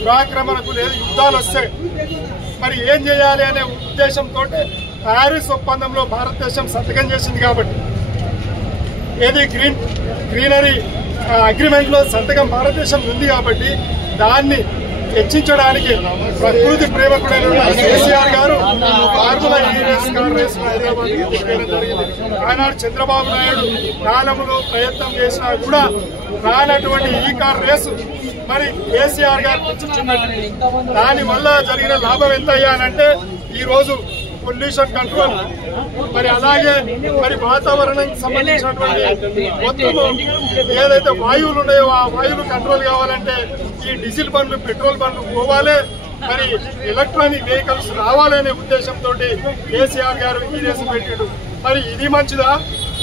దురాక్రమణకు లేదు యుద్ధాలు వస్తాయి. మరి ఏం చేయాలి అనే ఉద్దేశంతో ప్యారిస్ ఒప్పందంలో భారతదేశం సంతకం చేసింది కాబట్టి ఏది గ్రీనరీ అగ్రిమెంట్లో సంతకం భారతదేశం ఉంది కాబట్టి దాన్ని హెచ్చించడానికి ప్రకృతి ప్రేమకుడైన కేసీఆర్ గారు ఫార్ములా ఈ కార్ రేస్ హైదరాబాద్ తీసుకెళ్ళడం జరిగింది. ఆనాడు చంద్రబాబు నాయుడు కాలంలో ప్రయత్నం చేసినా కూడా రానటువంటి ఈ కార్ రేసు మరి కేసీఆర్ గారు తెచ్చుకున్నట్టు దానివల్ల జరిగిన లాభం ఎంత అయ్యానంటే ఈరోజు పొల్యూషన్ కంట్రోల్, మరి అలాగే మరి వాతావరణానికి సంబంధించినటువంటి మొత్తము ఏదైతే వాయువులు ఉన్నాయో ఆ వాయువులు కంట్రోల్ కావాలంటే ఈ డీజిల్ బండ్లు పెట్రోల్ బండ్లు పోవాలి, మరి ఎలక్ట్రానిక్ వెహికల్స్ రావాలనే ఉద్దేశంతో కేసీఆర్ గారు ఈ రేసు పెట్టాడు. మరి ఇది మంచిదా?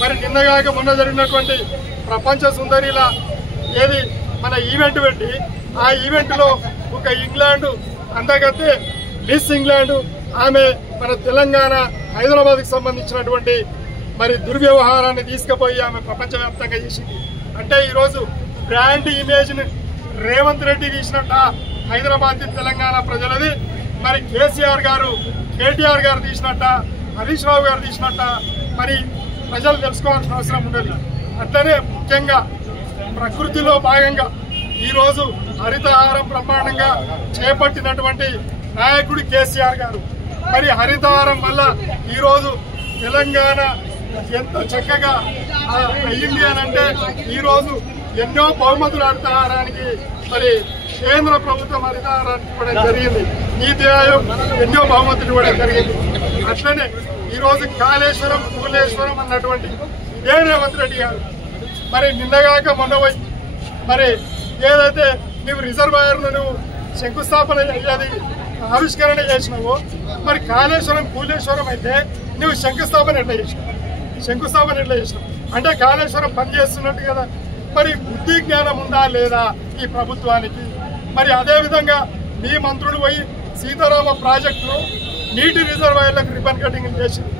మరి నిన్నగాక మొన్న జరిగినటువంటి ప్రపంచ సుందరిలా ఏది మన ఈవెంట్ పెట్టి ఆ ఈవెంట్లో ఒక ఇంగ్లాండ్ అందగతే మిస్ ఇంగ్లాండ్ ఆమె మన తెలంగాణ హైదరాబాద్కి సంబంధించినటువంటి మరి దుర్వ్యవహారాన్ని తీసుకుపోయి ఆమె ప్రపంచవ్యాప్తంగా చేసింది. అంటే ఈరోజు బ్రాండ్ ఇమేజ్ని రేవంత్ రెడ్డి తీసినట్ట హైదరాబాద్ తెలంగాణ ప్రజలది, మరి కేసీఆర్ గారు కేటీఆర్ గారు తీసినట్ట హరీష్ రావు గారు తీసినట్ట మరి ప్రజలు తెలుసుకోవాల్సిన అవసరం ఉండదు. అట్లనే ముఖ్యంగా ప్రకృతిలో భాగంగా ఈరోజు హరితహారం బ్రహ్మాండంగా చేపట్టినటువంటి నాయకుడు కేసీఆర్ గారు. మరి హరితహారం వల్ల ఈరోజు తెలంగాణ ఎంత చక్కగా అయ్యింది అని అంటే ఈరోజు ఎన్నో బహుమతులు హరితహారానికి మరి కేంద్ర ప్రభుత్వం హరితహారానికి ఇవ్వడం జరిగింది. నీతి ఆయోగ్ ఎన్నో బహుమతులు ఇవ్వడం జరిగింది. అట్లనే ఈరోజు కాళేశ్వరం పూలేశ్వరం అన్నటువంటి ఇదే రేవంత్ రెడ్డి గారు మరి నిన్నగాక మొన్న పోయి మరి ఏదైతే నువ్వు రిజర్వాయర్ను నువ్వు శంకుస్థాపన అయ్యేది ఆవిష్కరణ చేసినావు, మరి కాళేశ్వరం పూలేశ్వరం అయితే నువ్వు శంకుస్థాపన ఎట్లా చేసినావు అంటే కాళేశ్వరం పనిచేస్తున్నట్టు కదా. మరి బుద్ధి జ్ఞానం ఉందా లేదా ఈ ప్రభుత్వానికి? మరి అదేవిధంగా మీ మంత్రులు పోయి సీతారామ ప్రాజెక్టులో నీటి రిజర్వాయర్లకు రిబన్ కటింగ్ చేసింది.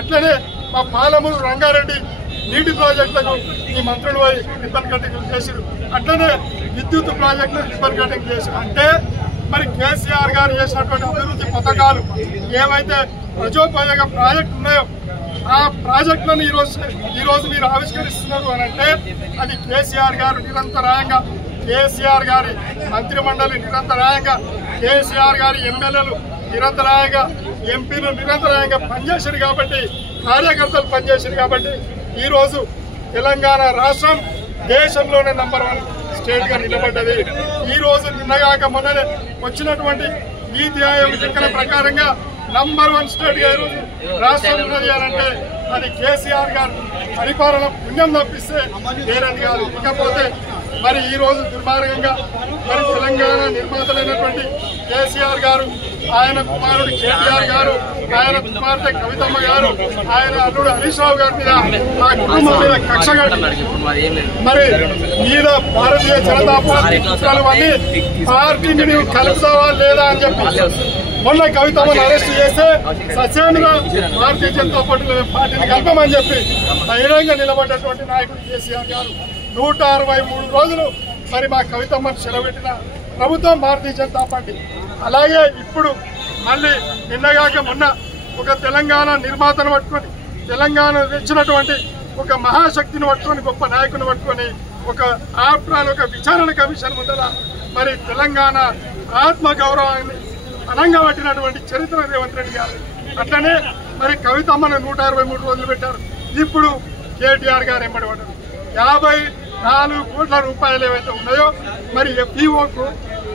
అట్లనే మా పాలమూరు రంగారెడ్డి నీటి ప్రాజెక్టులకు ఈ మంత్రులు పోయి రిబన్ కటింగ్ చేసారు. అట్లనే విద్యుత్ ప్రాజెక్టులు రిబన్ కటింగ్ చేశారు. అంటే మరి కేసీఆర్ గారు చేసినటువంటి అభివృద్ధి పథకాలు ఏవైతే ప్రజోపయోగ ప్రాజెక్టు ఉన్నాయో ఆ ప్రాజెక్టులను ఈరోజు మీరు ఆవిష్కరిస్తున్నారు అని అంటే అది కేసీఆర్ గారు నిరంతరాయంగా, కేసీఆర్ గారి మంత్రిమండలి నిరంతరాయంగా, కేసీఆర్ గారి ఎమ్మెల్యేలు నిరంతరాయంగా, ఎంపీలు నిరంతరాయంగా పనిచేశారు కాబట్టి, కార్యకర్తలు పనిచేశారు కాబట్టి ఈరోజు తెలంగాణ రాష్ట్రం దేశంలోనే నంబర్ 1 స్టేట్ గా నిలబడ్డది. ఈ రోజు నిన్నగాక మొన్ననే వచ్చినటువంటి నీతి ఆయోగ్ లెక్కల ప్రకారంగా నంబర్ 1 స్టేట్ గా ఈరోజు రాష్ట్రం ఉన్నది అంటే అది కేసీఆర్ గారు పరిపాలన పుణ్యం తప్పిస్తే వేరేది కాదు. ఇకపోతే మరి ఈ రోజు దుర్మార్గంగా మరి తెలంగాణ నిర్మాతలైనటువంటి కేసీఆర్ గారు, ఆయన కుమారుడు కేటీఆర్ గారు, ఆయన కుమార్తె కవితమ్మ గారు, ఆయన అల్లుడు హరీష్ రావు గారి మీద ఆ కుటుంబం మీద కక్ష కట్టి మరి మీద భారతీయ జనతా పార్టీ కుట్రలు పార్టీని నీవు కలుపుతావా లేదా అని చెప్పి మొన్న కవితమ్మను అరెస్ట్ చేస్తే సస్యంగా భారతీయ జనతా పార్టీని కలపమని చెప్పి ధైర్యంగా నిలబడ్డటువంటి నాయకుడు కేసీఆర్ గారు 163 రోజులు మరి మా కవితమ్మను సెలవుపెట్టిన ప్రభుత్వం భారతీయ జనతా పార్టీ. అలాగే ఇప్పుడు మళ్ళీ నిన్నగాక మొన్న ఒక తెలంగాణ నిర్మాతను పట్టుకొని, తెలంగాణ తెచ్చినటువంటి ఒక మహాశక్తిని పట్టుకొని, గొప్ప నాయకుని పట్టుకొని ఒక ఆఫ్టర్ ఒక విచారణ కమిషన్ ముందర మరి తెలంగాణ ఆత్మ గౌరవాన్ని అనంగా పట్టినటువంటి చరిత్ర రేవంత్ రెడ్డి గారు. అట్లనే మరి కవితమ్మను 163 రోజులు పెట్టారు. ఇప్పుడు కేటీఆర్ గారు ఎంబడి పడ్డారు. 54 కోట్ల రూపాయలు ఏవైతే ఉన్నాయో మరి ఎఫ్ఈఓకు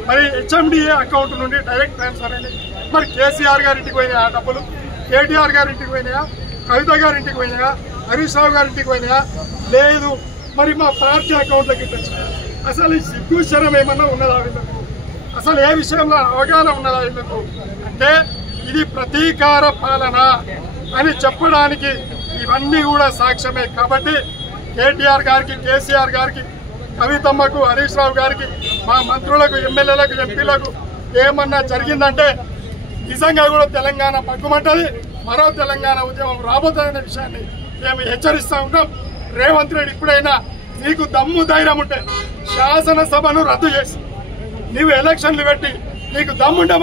మరి హెచ్ఎండిఏ అకౌంట్ నుండి డైరెక్ట్ ట్రాన్స్ఫర్ అయింది. మరి కేసీఆర్ గారి ఇంటికి పోయినాయా డబ్బులు? కేటీఆర్ గారి ఇంటికి పోయినాయా? కవిత గారి ఇంటికి పోయినాయా? హరీష్ రావు గారి ఇంటికి పోయినాయా? లేదు. మరి మా పార్టీ అకౌంట్లకి తెచ్చారు. అసలు ఈ సిగ్గు శరం ఏమన్నా ఉన్నదా వీళ్ళకు? అసలు ఏ విషయంలో అవగాహన ఉన్నదా వీళ్ళకు? అంటే ఇది ప్రతీకార పాలన అని చెప్పడానికి ఇవన్నీ కూడా సాక్ష్యమే. కాబట్టి కేటీఆర్ గారికి, కేసీఆర్ గారికి, కవితమ్మకు, హరీష్ రావు గారికి, మా మంత్రులకు, ఎమ్మెల్యేలకు, ఎంపీలకు ఏమన్నా జరిగిందంటే నిజంగా కూడా తెలంగాణ పక్కుమంటది. మరో తెలంగాణ ఉద్యమం రాబోతుందనే విషయాన్ని మేము హెచ్చరిస్తూ ఉంటాం. రేవంత్ రెడ్డి ఇప్పుడైనా నీకు దమ్ము ధైర్యం ఉంటే శాసనసభను రద్దు చేసి నీవు ఎలక్షన్లు పెట్టి నీకు దమ్ముంటే